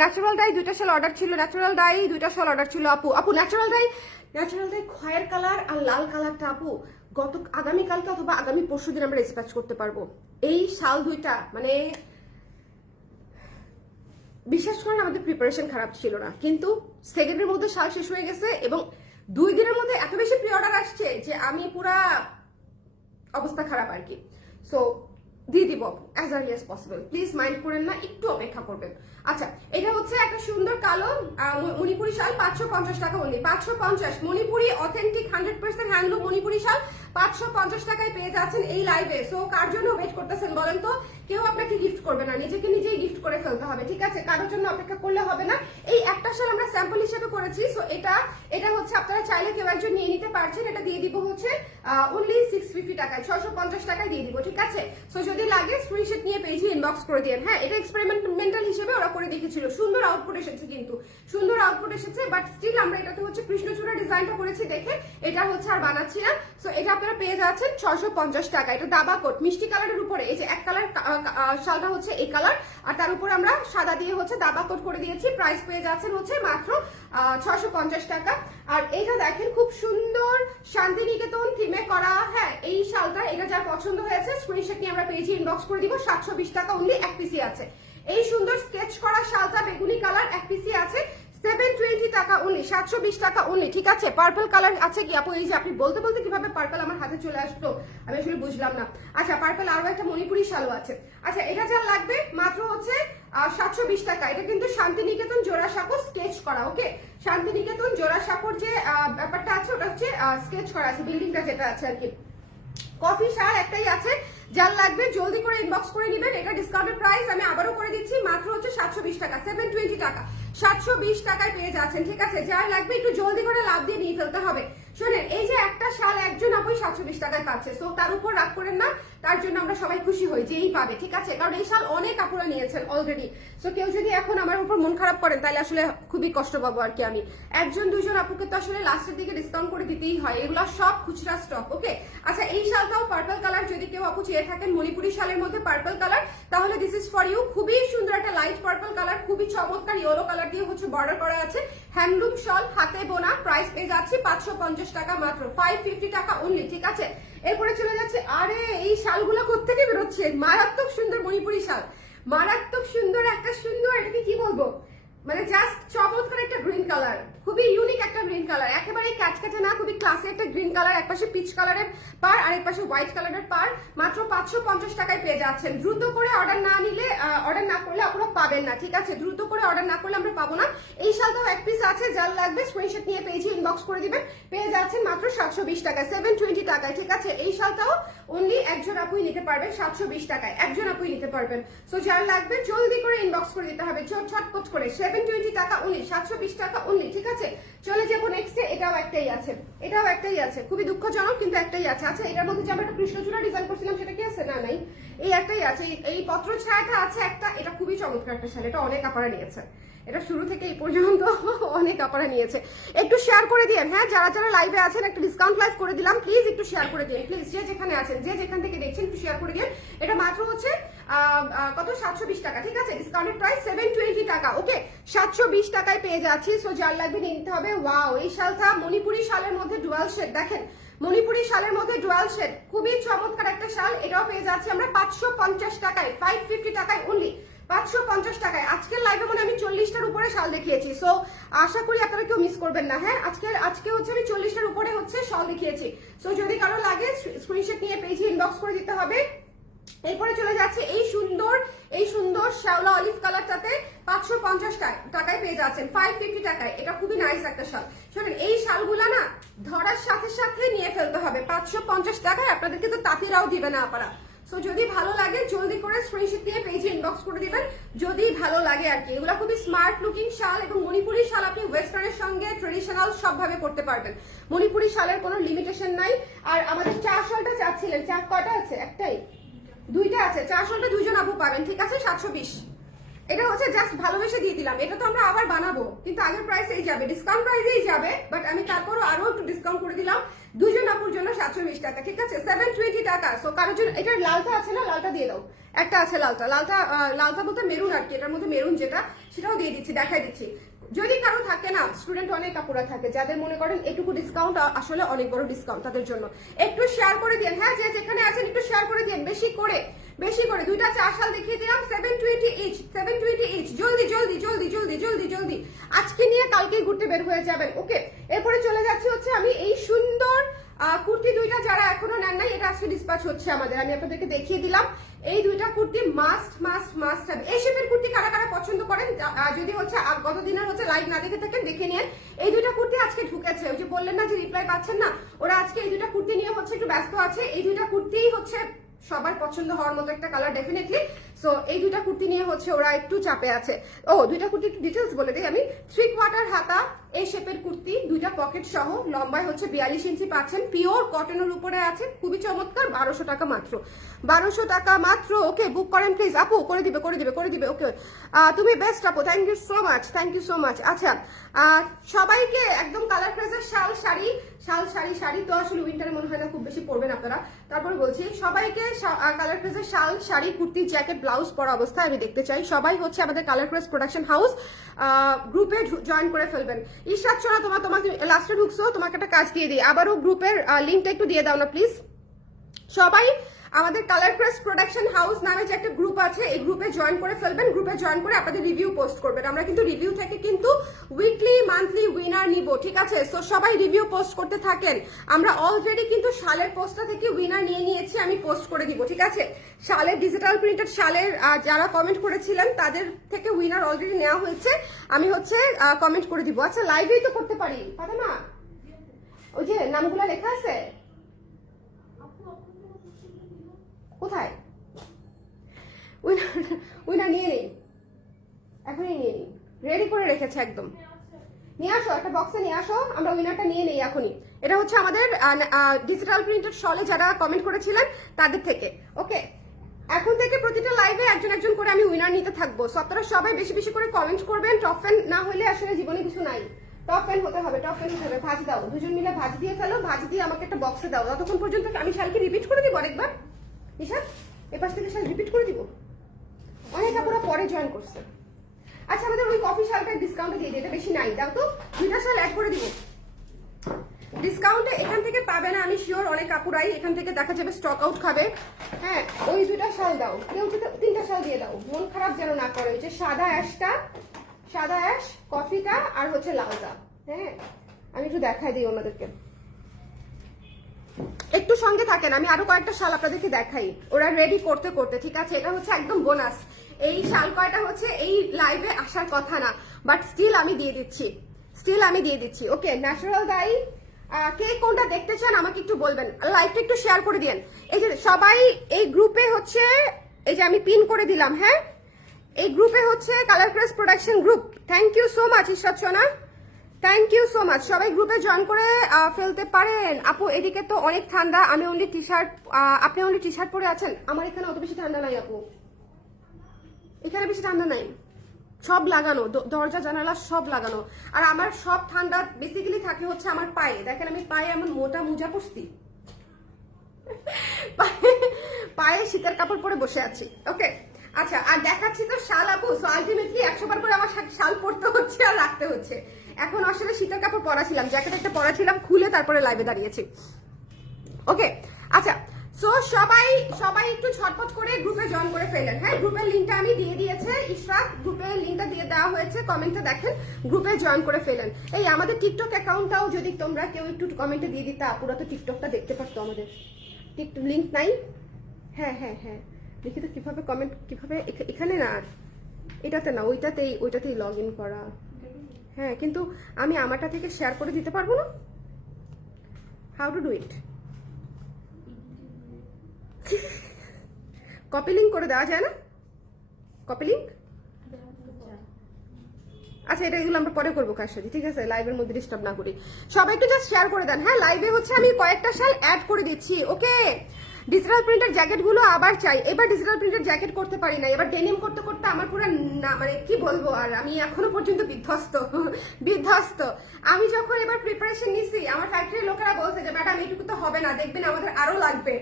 ন্যাচারাল ডাই দুইটা শাল অর্ডার ছিল, ন্যাচারাল ডাই দুইটা শাল অর্ডার ছিল আপু ন্যাচারাল ডাই খয়ের কালার আর লাল কালারটা আপু আগামীকালকে অথবা আগামী পরশু দিন আমরা ডিসপ্যাচ করতে পারবো। এই শাল দুইটা মানে বিশ্বাস করেন আমাদের প্রিপারেশন খারাপ ছিল না, কিন্তু সেকেন্ডের মধ্যে শাল শেষ হয়ে গেছে এবং 2 দিনের মধ্যে এত বেশি প্রি অর্ডার আসছে যে আমি পুরা অবস্থা খারাপ আর কি। সো দিয়ে দিব as early as possible, please mind করেন না, একটু অপেক্ষা করবেন। আচ্ছা এটা হচ্ছে একটা সুন্দর কালো মণিপুরি শাল, 550 টাকা only, 550 Manipuri authentic 100% handloom Manipuri শাল 550 টাকায় পেয়ে যাচ্ছেন এই লাইভে। সো কার জন্য ওয়েট করতেছেন বলেন তো? কেউ আপনাকে গিফট করবে না, নিজেকে নিজেই গিফট করে ফেলতে হবে, ঠিক আছে, কারোর জন্য অপেক্ষা করলে হবে না। এই একটা শাল আমরা স্যাম্পল হিসেবে করেছি, সো এটা হচ্ছে আপনারা চাইলে কেউ একজন নিয়ে নিতে পারছেন, এটা দিয়ে দিব হচ্ছে অনলি 650 টাকায়, 650 টাকায় দিয়ে দিব, ঠিক আছে। সো যদি লাগে স্ক্রিনশট নিয়ে পেজে ইনবক্স করে দিন। হ্যাঁ এটা এক্সপেরিমেন্টাল হিসেবে ওরা করে দেখেছিল, সুন্দর আউটপুট এসেছে, কিন্তু সুন্দর আউটপুট এসেছে, বাট স্টিল আমরা এটাতে হচ্ছে কৃষ্ণচূড়া ডিজাইনটা করেছি দেখে এটা হচ্ছে আর বানাচ্ছি না। সো এটা আপনারা পেয়ে যাচ্ছেন 650 টাকা। এটা দাবা কোট মিষ্টি কালারের উপরে, এই যে এক কালার শালটা হচ্ছে এই কালার, আর তার উপরে আমরা সাদা দিয়ে হচ্ছে দাবা কোট করে দিয়েছি, প্রাইস পেয়ে যাচ্ছেন হচ্ছে মাত্র 650 টাকা। আর এইটা দেখেন খুব সুন্দর শান্তিনিকেতন থিমে করা, হ্যাঁ এই শালটা, এটা যার পছন্দ হয়েছে স্ক্রিনশট নিয়ে আমরা পেজে ইনবক্স করে দিব, 720 টাকা অনলি, এক পিসি আছে। এই সুন্দর স্কেচ করা শালটা বেগুনি কালার এক পিসি আছে, 720 টাকা অনলি, 720 টাকা অনলি, ঠিক আছে। পার্পল কালার আছে কি আপু? এই যে আপনি বলতে বলতে কিভাবে পার্পল আমার হাতে চলে আসলো আমি আসলে বুঝলাম না। আচ্ছা পার্পল আরো একটা মণিপুরি শালও আছে। আচ্ছা এটা যার লাগবে মাত্র হচ্ছে 720 টাকা। এটা কিন্তু শান্তিনিকেতন জোড়াসাঁকো স্কেচ করা, ওকে, শান্তিনিকেতন জোড়াসাঁকোর যে ব্যাপারটা আছে ওটা হচ্ছে স্কেচ করা আছে, বিল্ডিংটা যেটা আছে আর কি। কফি শাল একটাই আছে, যার লাগবে জলদি করে ইনবক্স করে নেবেন। এটা ডিসকাউন্টেড প্রাইস আমি আবারও করে দিচ্ছি, মাত্র হচ্ছে 720 টাকা, 720 টাকা, 720 টাকায় পেয়ে যাচ্ছেন, ঠিক আছে। যার লাগবে একটু জলদি করে লাভ দিয়ে নিয়ে ফেলতে হবে। শোনেন এই যে একটা শাল একজন আপুই 720 টাকায় পাচ্ছে, সো তার উপর রাগ করেন না, তার জন্য আমরা সবাই খুশি হই যে এই পাবে, ঠিক আছে, কারণ এই শাল অনেক আপুরা নিয়েছেন অলরেডি। সো কেউ যদি এখন আমার উপর মন খারাপ করেন তাহলে আসলে খুবই কষ্ট পাবো আর কি। আমি একজন দুইজন আপুকে তো আসলে লাস্টের দিকে ডিসকাউন্ট করে দিতেই হয়, এগুলো সব খুচরা স্টক, ওকে। আচ্ছা এই শালটাও পার্পল কালার, যদি কেউ আপু চেয়ে থাকেন মণিপুরি শালের মধ্যে পার্পল কালার, তাহলে দিস ইজ ফর ইউ। খুবই সুন্দর একটা লাইট পার্পল কালার, খুবই চমৎকার ইয়েলো কালার দিয়ে হচ্ছে বর্ডার করা আছে, হ্যান্ডলুম শাল হাতে বোনা, প্রাইস পেয়ে যাচ্ছি 550 টাকা মাত্র, 550 টাকা অনলি, ঠিক আছে। এরপরে চলে যাচ্ছে, আরে এই শালগুলো কোত্থেকে বেরোচ্ছে, মারাত্মক সুন্দর মণিপুরি শাল, মারাত্মক সুন্দর একটা সুন্দর, এটাকে কি বলবো মানে জাস্ট চমৎকার একটা গ্রিন কালার, খুবই ইউনিক একটা গ্রিন কালার, একেবারে ক্যাচক্যাচে না, খুবই ক্লাসি একটা গ্রিন কালার। এক পাশে পিচ কালারের পার আর এক পাশে হোয়াইট কালারের পার, মাত্র 550 টাকায় পেয়ে যাচ্ছেন। দ্রুত করে অর্ডার না নিলে, অর্ডার না করলে আপনারা পাবেন না, ঠিক আছে? দ্রুত করে অর্ডার না করলে আমরা পাবো না। এই শালটাও এক পিস আছে, যার লাগবে স্ক্রিনশট নিয়ে পেজে ইনবক্স করে দিবেন, পেয়ে যাচ্ছেন মাত্র 720 টাকায়, 720 টাকায়, ঠিক আছে? এই শালটাও অনলি একজন আপুই নিতে পারবেন 720 টাকায়, একজন আপুই নিতে পারবেন। সো যার লাগবে জলদি করে ইনবক্স করে দিতে হবে, ছটপট করে। 720 টাকা অনলি, 720 টাকা অনলি, ঠিক আছে? চলে যাবো নেক্সটে। এটাও একটাই আছে, এটাও একটাই আছে, খুবই দুঃখজনক কিন্তু একটাই আছে। আচ্ছা, এটার মধ্যে যে আমরা একটা কৃষ্ণচূড়া ডিজাইন করছিলাম সেটা কি আছে? না, নাই, এই একটাই আছে। এই পত্র ছায়াটা আছে একটা, এটা খুবই চমৎকার একটা শাল, এটা অনেক আপনারা নিয়েছে, এটা শুরু থেকে এই পর্যন্ত অনেক আপনারা নিয়েছে। একটু শেয়ার করে দিন, হ্যাঁ, যারা যারা লাইভে আছেন একটা ডিসকাউন্ট লাইভ করে দিলাম, প্লিজ একটু শেয়ার করে দিন, প্লিজ, যে যেখানে আছেন, যে যেখান থেকে দেখছেন একটু শেয়ার করে দিন। এটা মাত্র হচ্ছে কত? 720 টাকা, ঠিক আছে? ডিসকাউন্টেড প্রাইস 720 টাকা, ওকে? 720 টাকায় পেয়ে যাচ্ছি। সো যার লাগবে নিতে হবে। ওয়াও, এই শালটা মণিপুরি শালের মধ্যে ডুয়াল শেড, দেখেন, মণিপুরি শালের মধ্যে ডুয়াল শেড, খুবই চমৎকার একটা শাল। এটাও পেয়ে যাচ্ছি আমরা 550 টাকায়, 550 টাকায় অনলি, 550 টাকায়। আজকের লাইভে মনে আমি 40টার উপরে শাল দেখিয়েছি, সো আশা করি আপনারা কেউ মিস করবেন না, হ্যাঁ? আজকে হচ্ছে আমি 40টার উপরে হচ্ছে শাল দেখিয়েছি। সো যদি কারো লাগে স্ক্রিনশট নিয়ে পেজে ইনবক্স করে দিতে হবে। এরপরে চলে যাচ্ছে এই সুন্দর শ্যাওলা অলিভ কালারটাতে 550 টাকায় পেয়ে যাচ্ছেন, 550 টাকায়। এটা খুবই নাইস একটা শাল। শোনেন, এই শালগুলা না ধরার সাথে সাথে নিয়ে ফেলতে হবে। 550 টাকায় আপনাদেরকে তো তাঁতিরাও দিবে না আপনারা। সো যদি ভালো লাগে জলদি করে স্ক্রিনশট দিয়ে পেজে ইনবক্স করে দিবেন, যদি ভালো লাগে আর কি। এগুলো খুবই স্মার্ট লুকিং শাল, এবং মণিপুরি শাল আপনি ওয়েস্টার্নের সঙ্গে ট্রেডিশনাল সবভাবে করতে পারবেন। মণিপুরি শালের কোনো লিমিটেশন নাই। আর আমাদের চা শালটা চাচ্ছিলেন, চা কয়টা আছে? একটাই, দুইটা আছে। 400টা দুইজন আপু পাবেন, ঠিক আছে? 720। এটা হচ্ছে জাস্ট ভালোবেসে দিয়ে দিলাম, এটা তো আমরা আবার বানাবো, কিন্তু আগের প্রাইসেই যাবে, ডিসকাউন্ট প্রাইসেই যাবে, বাট আমি তারপরও আরো একটু ডিসকাউন্ট করে দিলাম দুইজন আপুর জন্য 720 টাকা, ঠিক আছে? 720 টাকা। সো কারোর জন্য এটার লালটা আছে না? লালটা দিয়ে দাও, একটা আছে লালটা বলতে মেরুন আর কি, এটার মধ্যে মেরুন যেটা, সেটাও দিয়ে দিচ্ছি, দেখাই দিচ্ছি। যদি কারো থাকে না, স্টুডেন্ট অনেক কাপড়া থাকে, যাদের মনে করেন এটুকু ডিসকাউন্ট আসলে অনেক বড় ডিসকাউন্ট, তাদের জন্য একটু শেয়ার করে দিন, হ্যাঁ, যে যেখানে আছেন একটু শেয়ার করে দিন, বেশি করে। দুইটা 4 শাল দেখিয়ে দিলাম, 720 ইচ, 720 ইচ। জলদি জলদি জলদি জলদি জলদি জলদি, আজকে নিয়ে কালকে ঘুরতে বের হয়ে যাবেন, ওকে? এরপরে চলে যাচ্ছি হচ্ছে আমি এই সুন্দর কুর্তি দুইটা, যারা এখনো নেন নাই, এটা আজকে ডিসপ্যাচ হচ্ছে আমাদের, আমি আপনাদেরকে দেখিয়ে দিলাম। এই দুইটা কুর্তি মাস্ট মাস্ট মাস্ট হবে। এই শেপের কুর্তি কারা কারা পছন্দ করেন, যদি হচ্ছে গত দিনের হচ্ছে লাইভ না দেখে থাকেন, দেখে নিন। এই দুইটা কুর্তি আজকে ঢুকেছে, ওই যে বললেন না যে রিপ্লাই পাচ্ছেন না, ওরা আজকে এই দুইটা কুর্তি নিয়ে হচ্ছে একটু ব্যস্ত আছে। এই দুইটা কুর্তিই হচ্ছে সবার পছন্দ হওয়ার মতো একটা কালার ডেফিনেটলি। সো এই দুইটা কুর্তি নিয়ে হচ্ছে ওরা একটু চাপে আছে। ও, দুইটা কুর্তি একটু ডিটেলস বলে দিই আমি। 3/4 হাতা এই শেপের কুর্তি, দুইটা পকেট সহ, লম্বায় হচ্ছে 42 ইঞ্চি পাচ্ছেন, পিওর কটনের উপরে আছে, খুবই চমৎকার। 1200 টাকা মাত্র, 1200 টাকা মাত্র, ওকে? বুক করেন প্লিজ আপু, করে দিবে ওকে? তুমি বেস্ট আপু, thank you so much, thank you so much. আচ্ছা, সবাইকে একদম কালার ক্রেজের শাড়ি তো আসলে উইন্টারে মনে হয় না খুব বেশি পরবেন আপনারা, তারপরে বলছি সবাইকে কালার ক্রেজের শাড়ি, কুর্তি, জ্যাকেট, ব্লাউজ পরা অবস্থায় আমি দেখতে চাই। সবাই হচ্ছে আমাদের কালার ক্রেজ প্রোডাকশন হাউস গ্রুপে জয়েন করে ফেলবেন। ঈশাদ সোনা, তোমাকে লাস্টে ঢুকছো, তোমাকে একটা কাজ দিয়ে দিই, আবারও গ্রুপের লিঙ্কটা একটু দিয়ে দাও না প্লিজ। সবাই আমাদের কালার ক্রেজ প্রোডাকশন হাউস নামে যে একটা গ্রুপ আছে, এই গ্রুপে জয়েন করে ফেলবেন। গ্রুপে জয়েন করে আপনাদের রিভিউ পোস্ট করবেন। আমরা কিন্তু রিভিউ থেকে কিন্তু উইকলি মান্থলি উইনার নিব, ঠিক আছে? সো সবাই রিভিউ পোস্ট করতে থাকেন। আমরা অলরেডি কিন্তু শালের পোস্টটা থেকে উইনার নিয়ে নিয়েছি, আমি পোস্ট করে দিব, ঠিক আছে? শালের ডিজিটাল প্রিন্টেড শালের যারা কমেন্ট করেছিলেন তাদের থেকে উইনার অলরেডি নেওয়া হয়েছে, আমি হচ্ছে কমেন্ট করে দিব। আচ্ছা, লাইভেই তো করতে পারি, পারে না? ওই যে নামগুলো লেখা আছে কোথায়? উইনার নিয়ে নেই, এখনই নিয়ে নিই, রেডি করে রেখেছে একদম। নিয়ে আসো, একটা বক্সে নিয়ে আসো, আমরা উইনারটা নিয়ে নেই এখনই। এটা হচ্ছে আমাদের ডিজিটাল প্রিন্টেড শলে যারা কমেন্ট করেছিলেন তাদের থেকে, ওকে? এখন থেকে প্রতিটা লাইভে একজন একজন করে আমি উইনার নিতে থাকবো। সো আপনারা সবাই বেশি বেশি করে কমেন্ট করবেন। টপ ফ্যান না হলে আসলে জীবনে কিছু নাই, টপ ফ্যান হতে হবে, টপ ফ্যান হতে হবে। ভাজি দাও, দুজন মিলে ভাজি দিয়ে ফেলো, ভাজি দিয়ে আমাকে একটা বক্সে দাও। ততক্ষণ পর্যন্ত আমি শালকে রিপিট করে দিব আরেকবার। নিশাদ, এপাশ থেকে শাল রিপিট করে দিব, অনেক আপুরা পরে জয়েন করছে। আচ্ছা, আমাদের ওই কফি শালটা ডিসকাউন্টে দিয়ে দিই, এটা বেশি নাই, দাও তো, দুইটা শাল অ্যাড করে দিব ডিসকাউন্টে। এখান থেকে পাবে না আমি শিওর, অনেক আপুরাই এখান থেকে দেখা যাবে স্টক আউট খাবে। হ্যাঁ, ওই দুইটা শাল দাও, কেউ 3টা শাল দিয়ে দাও, মন খারাপ যেন না করে। ওই যে সাদা অ্যাশটা, সাদা অ্যাশ, কফিটা আর হচ্ছে লালটা। হ্যাঁ আমি একটু দেখাই দিই ওনাদেরকে, একটু সঙ্গে থাকেন, আমি আরো কয়েকটা শাল আপনাদেরকে দেখাই ওরা রেডি করতে করতে, ঠিক আছে? এটা হচ্ছে একদম বোনাস, এই শাল কয়টা হচ্ছে এই লাইভে আসার কথা না, বাট স্টিল আমি দিয়ে দিচ্ছি, ওকে? ন্যাচারাল ডাই কে কোনটা দেখতে চান আমাকে একটু বলবেন, লাইভটা একটু শেয়ার করে দিন। এই যে সবাই এই গ্রুপে হচ্ছে, এই যে আমি পিন করে দিলাম, হ্যাঁ এই গ্রুপে হচ্ছে কালার ক্রেস production group. Thank you so much Ishrat সোনা, থ্যাংক ইউ সো মাচ। সবাই গ্রুপে জয়েন করে ফেলতে পারেন। আপু এদিকে তো অনেক ঠান্ডা, আমি অনলি টি শার্ট, আপনি অনলি টি শার্ট পরে আছেন। আমার এখানে অত বেশি ঠান্ডা নাই আপু, এখানে বেশি ঠান্ডা নাই, সব লাগানো, দরজা জানালা সব লাগানো। আর আমার সব ঠান্ডা বেসিক্যালি থাকে হচ্ছে আমার পায়ে, দেখেন আমি পায়ে এমন মোটা মোজা পরছি, পায়ে শীতের কাপড় পরে বসে আছি, ওকে? আচ্ছা, আর দেখাচ্ছি তো শাল আপু। সো আলটিমেটলি 100 বার করে আমার শাল পরতে হচ্ছে আর রাখতে হচ্ছে। এখন আসলে শীতের কাপড় পরা ছিলাম, জ্যাকেট একটা পরা ছিলাম, খুলে তারপরে লাইভে দাঁড়িয়েছি, ওকে? আচ্ছা, সো সবাই একটু ঝটপট করে গ্রুপে জয়েন করে ফেলেন, হ্যাঁ? গ্রুপের লিঙ্কটা আমি দিয়ে দিয়েছে ইশরাত, গ্রুপের লিঙ্কটা দিয়ে দেওয়া হয়েছে, কমেন্টে দেখেন, গ্রুপে জয়েন করে ফেলেন। এই আমাদের টিকটক অ্যাকাউন্টটাও যদি তোমরা কেউ একটু কমেন্টে দিয়ে দিতে, আপুরা তো টিকটকটা দেখতে পারতো, আমাদের টিকটক লিঙ্ক নাই। হ্যাঁ হ্যাঁ হ্যাঁ, দেখি তো কিভাবে কমেন্ট, কিভাবে, এখানে না, এটাতে না, ওইটাতেই লগ ইন করা। হ্যাঁ, কিন্তু আমি আমারটা থেকে শেয়ার করে দিতে পারবো না, how to do it? Copy link করে দেওয়া যায় না? কপি লিঙ্ক, আচ্ছা এটা এগুলো আমরা পরে করবো কার সাথে, ঠিক আছে? লাইভের মধ্যে ডিস্টার্ব না করি। সবাই একটু জাস্ট শেয়ার করে দেন, হ্যাঁ? লাইভে হচ্ছে আমি কয়েকটা শাল অ্যাড করে দিচ্ছি, ওকে? ডিজিটাল প্রিন্টের জ্যাকেটগুলো আবার চাই, এবার ডিজিটাল প্রিন্টের জ্যাকেট করতে পারি না, এবার ডেনিম করতে করতে আমার পুরো না, মানে কি বলবো, আর আমি এখনো পর্যন্ত বিধ্বস্ত। আমি যখন এবার প্রিপারেশন নিছি, আমার ফ্যাক্টরির লোকেরা বলছে যে ম্যাডাম এইটুকু তো হবে না, দেখবেন আমাদের আরো লাগবে।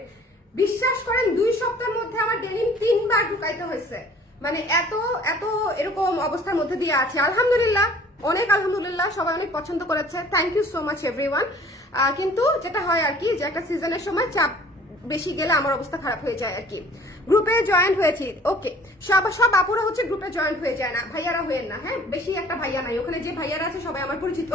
বিশ্বাস করেন 2 সপ্তাহের মধ্যে আমার ডেনিম 3 বার ঢুকাইতে হয়েছে, মানে এত এরকম অবস্থার মধ্যে দিয়ে আছে। আলহামদুলিল্লাহ, অনেক আলহামদুলিল্লাহ, সবাই অনেক পছন্দ করেছে, thank you so much everyone. কিন্তু যেটা হয় আর কি, যে একটা সিজনের সময় চাপ বেশি গেলে আমার অবস্থা খারাপ হয়ে যায় আর কি। গ্রুপে জয়েন হয়েছি, ওকে? সব আপুরা হচ্ছে গ্রুপে জয়েন হয়ে যায় না, ভাইয়ারা হয়েন না, হ্যাঁ? বেশি একটা ভাইয়া নাই ওখানে, যে ভাইয়ারা আছে সবাই আমার পরিচিত,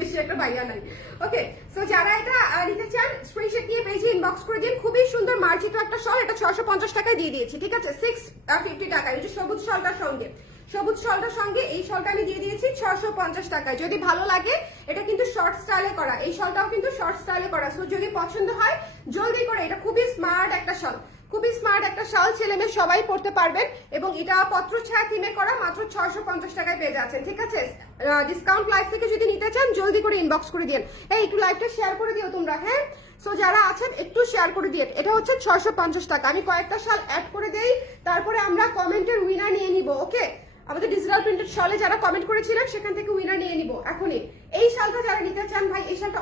বেশি একটা ভাইয়া নাই, ওকে? সো যারা এটা নিতে চান স্ক্রিনশট নিয়ে পেজে ইনবক্স করে দিন। খুবই সুন্দর মার্জিত একটা শল, এটা 650 টাকায় দিয়ে দিয়েছি, ঠিক আছে? 650 টাকায়, এই যে সবুজ শলটার সঙ্গে এই শলটা আমি দিয়ে দিয়েছি 650 টাকায়। যদি ভালো লাগে, এটা কিন্তু শর্ট স্টাইলে করা, এই শলটাও কিন্তু শর্ট স্টাইলে করা। সো যদি পছন্দ হয় জলদি করে, এটা খুবই স্মার্ট একটা শল, ছেলে মেয়ে সবাই পড়তে পারবেন, এবং এটা পত্র ছায়া থিমে করা, মাত্র 650 টাকায় পেয়ে যাচ্ছেন, ঠিক আছে? ডিসকাউন্ট লাইভ থেকে যদি নিতে চান জলদি করে ইনবক্স করে দিন। এই একটু লাইভটা শেয়ার করে দিও তোমরা, হ্যাঁ? সো যারা আছেন একটু শেয়ার করে দিয়ে, এটা হচ্ছে 650 টাকা। আমি কয়েকটা শাল অ্যাড করে দেই, তারপরে আমরা কমেন্টের উইনার নিয়ে নিব, ওকে? আমাদের ডিজিটাল প্রিন্টেড শালে যারা কমেন্ট করেছিলেন সেখান থেকে উইনার নিয়ে নিব এখনই। এই শালটা যারা নিতে চান, ভাই এই শালটা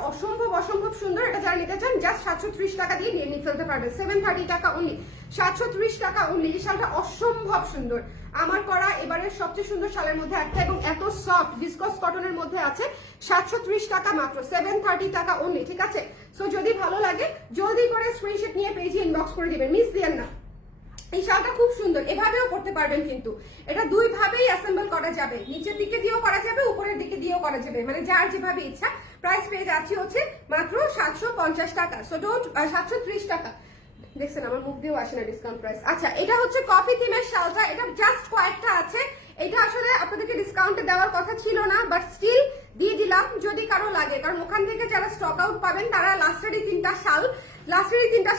অসম্ভব সুন্দর, এটা যারা নিতে চান জাস্ট 730 টাকা দিয়ে নিয়ে ফেলতে পারবেন, 730 টাকা অনলি, 730 টাকা অনলি। এই শালটা অসম্ভব সুন্দর, আমার করা এবারের সবচেয়ে সুন্দর শালের মধ্যে একটা, এবং এত সফট ভিসকস কটনের মধ্যে আছে। 730 টাকা মাত্র, 730 টাকা অনলি, ঠিক আছে? সো যদি ভালো লাগে জলদি করে স্ক্রিনশট নিয়ে পেজে ইনবক্স করে দিবেন, মিস দিয়েন না। এই শালটা খুব সুন্দর, এভাবেও করতে পারবেন, কিন্তু এটা 2 ভাবেই অ্যাসেম্বল করা যাবে, নিচের দিকে দিয়েও করা যাবে, উপরের দিকে দিয়েও করা যাবে, মানে যার যেভাবে ইচ্ছা। প্রাইস পেয়ে যাচ্ছি হচ্ছে মাত্র 750 টাকা, সো ডোন্ট 730 টাকা। দেখছেন আমার মুখ দিয়েও আসে না ডিসকাউন্ট প্রাইস। আচ্ছা, এটা হচ্ছে কফি থিমের শালটা, এটা জাস্ট কয়েকটা আছে, এটা আসলে আপনাদেরকে ডিসকাউন্টে দেওয়ার কথা ছিল না, বাট স্টিল দিয়ে দিলাম যদি কারো লাগে, কারণ ওখান থেকে যারা স্টক আউট পাবেন তারা লাস্টেরই 3টা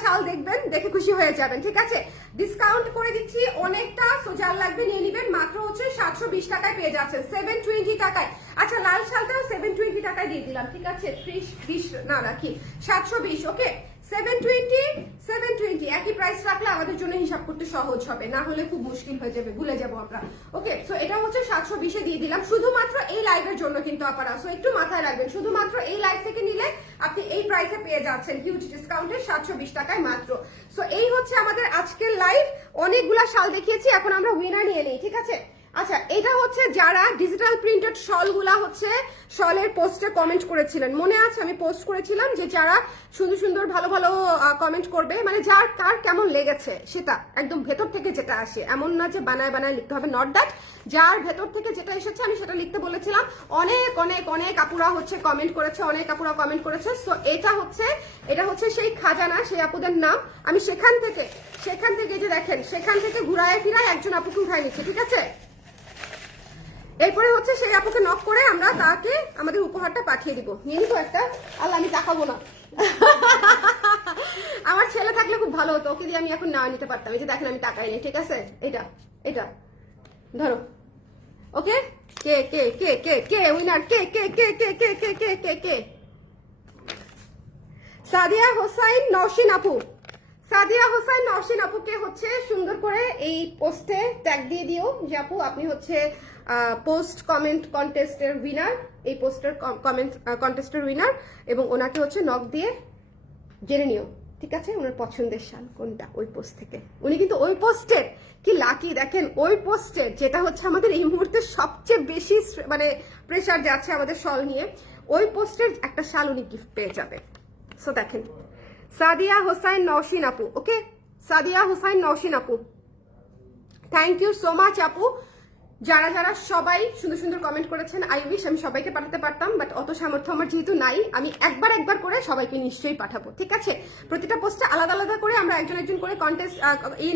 শাল দেখবেন, দেখে খুশি হয়ে যাবেন, ঠিক আছে? ডিসকাউন্ট করে দিচ্ছি অনেকটা, সো যার লাগবে নিয়ে নিবেন, মাত্র হচ্ছে 720 টাকায় পেয়ে যাচ্ছেন, 720 টাকায়। আচ্ছা, লাল শালটাও 720 টাকায় দিয়ে দিলাম, ঠিক আছে? 30 না রাখি 720, ওকে? 720 একই প্রাইস রাখলে আমাদের জন্য হিসাব করতে সহজ হবে, না হলে খুব মুশকিল হয়ে যাবে, ভুলে যাবো আমরা, ওকে? সো এটা হচ্ছে 720 দিয়ে দিলাম, শুধুমাত্র এই লাইভের জন্য কিন্তু আপনারা, সো একটু মাথায় রাখবেন, শুধুমাত্র এই লাইভ থেকে নিলে আপনি এই প্রাইসে পেয়ে যাচ্ছেন হিউজ ডিসকাউন্টে 720 টাকায় মাত্র। সো এই হচ্ছে আমাদের আজকের লাইভ, অনেকগুলা শাল দেখিয়েছি, এখন আমরা উইনার নিয়ে নিই, ঠিক আছে? আচ্ছা, এটা হচ্ছে যারা ডিজিটাল প্রিন্টেড শলগুলা হচ্ছে শলের পোস্টে কমেন্ট করেছিলেন, মনে আছে আমি পোস্ট করেছিলাম যে যারা সুন্দর সুন্দর ভালো ভালো কমেন্ট করবে, মানে যার কার কেমন লেগেছে সেটা একদম ভেতর থেকে যেটা আসে, এমন না যে বানায় বানায় লিখতে হবে, নট দ্যাট, যার ভেতর থেকে যেটা এসেছে আমি সেটা লিখতে বলেছিলাম। অনেক অনেক অনেক আপুরা হচ্ছে কমেন্ট করেছে, অনেক আপুরা কমেন্ট করেছে। সো এটা হচ্ছে সেই খাজানা, সেই আপুদের নাম। আমি সেখান থেকে যে দেখেন সেখান থেকে ঘুরায় ফিরায় একজন আপুকে উঠাই নিচ্ছি, ঠিক আছে? এরপরে হচ্ছে সেই আপুকে নক করে আমরা তাকে আমাদের উপহারটা পাঠিয়ে দিব। নিয়ে নিবো একটা, আল্লাহ আমি তাকাবো না। আমার ছেলে থাকলে খুব ভালো হতো, ওকে দিয়ে আমি এখন না নিতে পারতাম। এই যে দেখেন আমি টাকাই নেই, ঠিক আছে? এটা ধরো। ওকে, কে কে কে কে কে উইনার, কে কে কে কে কে কে কে কে কে সাদিয়া হোসাইন নওশিন আপু। সাদিয়া হোসাইন নওশিন আপুকে হচ্ছে সুন্দর করে এই পোস্টে ট্যাগ দিয়ে দিও যে আপু আপনি হচ্ছে পোস্ট কমেন্ট কন্টেস্টের উইনার, এই পোস্টের কমেন্ট কন্টেস্টের উইনার, এবং ওনাকে হচ্ছে নক দিয়ে জেনে নিও, ঠিক আছে? ওনার পছন্দের শাল কোনটা ওই পোস্ট থেকে। উনি কিন্তু ওই পোস্টের কি লাকি দেখেন, ওই পোস্টের যেটা হচ্ছে আমাদের এই মুহূর্তে সবচেয়ে বেশি মানে প্রেশার যাচ্ছে আমাদের শল নিয়ে, ওই পোস্টের একটা শাল উনি গিফট পেয়ে যাবে। সো দেখেন, সাদিয়া হোসাইন নওশিন আপু, ওকে, সাদিয়া হোসাইন নওশিন আপু, থ্যাংক ইউ সো মাচ আপু। যারা যারা সবাই সুন্দর সুন্দর কমেন্ট করেছেন, আই উইশ আমি সবাইকে পাঠাতে পারতাম, বাট অত সামর্থ্য আমার যেহেতু নাই, আমি একবার করে সবাইকে নিশ্চয়ই পাঠাবো, ঠিক আছে? প্রতিটা পোস্টে আলাদা আলাদা করে আমরা একজন করে কন্টেস্ট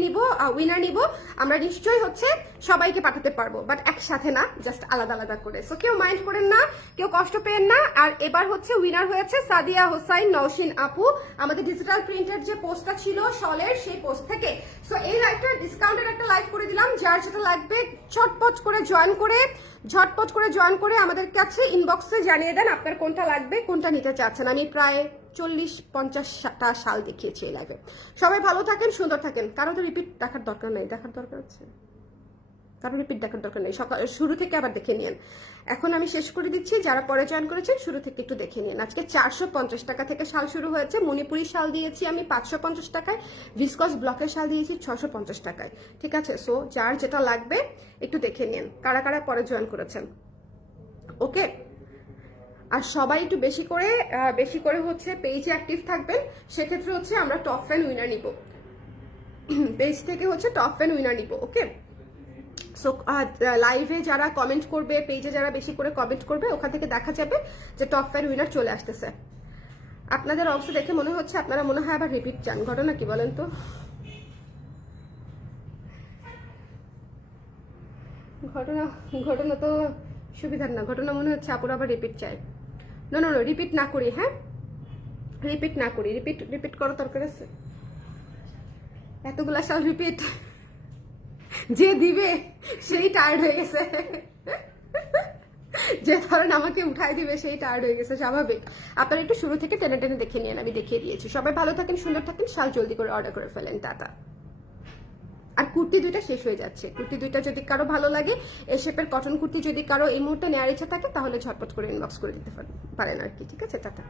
নিব, উইনার নিব, আমরা নিশ্চয়ই হচ্ছে সবাইকে পাঠাতে পারবো, বাট একসাথে না, জাস্ট আলাদা আলাদা করে। সো কেউ মাইন্ড করেন না, কেউ কষ্ট পেন না। আর এবার হচ্ছে উইনার হয়েছে সাদিয়া হোসাইন নওশিন আপু, আমাদের ডিজিটাল প্রিন্টের যে পোস্টটা ছিল শলের, সেই পোস্ট থেকে। সো এই লাইভটা ডিসকাউন্টের একটা লাইভ করে দিলাম, যার যেটা লাগবে ঝটপট করে জয়েন করে আমাদের কাছে ইনবক্সে জানিয়ে দেন আপনার কোনটা লাগবে, কোনটা নিতে চাচ্ছেন। আমি প্রায় 40-50টা শাল দেখিয়েছি এই লাইভে। সবাই ভালো থাকেন, সুন্দর থাকেন। কারো তো রিপিট দেখার দরকার নেই, দেখার দরকার আছে, কারো রিপিট দেখার দরকার নেই, শুরু থেকে আবার দেখে নিন। এখন আমি শেষ করে দিচ্ছি, যারা পরে জয়েন করেছেন শুরু থেকে একটু দেখে নিন। আজকে 450 টাকা থেকে শাল শুরু হয়েছে। মণিপুরি শাল দিয়েছি আমি 550 টাকায়, ভিসকস ব্লকের শাল দিয়েছি 650 টাকায়, ঠিক আছে? সো যার যেটা লাগবে একটু দেখে নিন, কারা কারা পরে জয়েন করেছেন, ওকে? আর সবাই একটু বেশি করে হচ্ছে পেজে অ্যাক্টিভ থাকবেন, সেক্ষেত্রে হচ্ছে আমরা টপ ফ্যান উইনার নিব, পেজ থেকে হচ্ছে টপ ফ্যান উইনার নিব, ওকে? সো লাইভে যারা কমেন্ট করবে, পেজে যারা বেশি করে কমেন্ট করবে, ওখান থেকে দেখা যাবে যে টপ ফ্যান উইনার চলে আসতেছে। আপনাদের অংশ দেখে মনে হচ্ছে আপনারা মনে হয় আবার রিপিট চান, ঘটনা কি বলেন তো? ঘটনা তো সুবিধার না, ঘটনা মনে হচ্ছে আপুরা আবার রিপিট চায়। না, রিপিট না করি, হ্যাঁ রিপিট না করি, রিপিট করার দরকার আছে? এতগুলা শাল রিপিট যে দিবে সেই টায়ার্ড হয়ে গেছে, যে ধরেন আমাকে উঠাই দিবে সেই টায়ার্ড হয়ে গেছে, স্বাভাবিক। আপনারা একটু শুরু থেকে টেনে টেনে দেখে নিন, আমি দেখিয়ে দিয়েছি। সবাই ভালো থাকেন, সুন্দর থাকেন, শাল জলদি করে অর্ডার করে ফেলেন, টাটা। আর কুর্তি দুইটা শেষ হয়ে যাচ্ছে, কুর্তি দুইটা যদি কারো ভালো লাগে, এই শেপের কটন কুর্তি যদি কারো এই মুহূর্তে নেওয়ার ইচ্ছা থাকে, তাহলে ঝটপট করে ইনবক্স করে দিতে পারেন আর কি, ঠিক আছে? টাটা।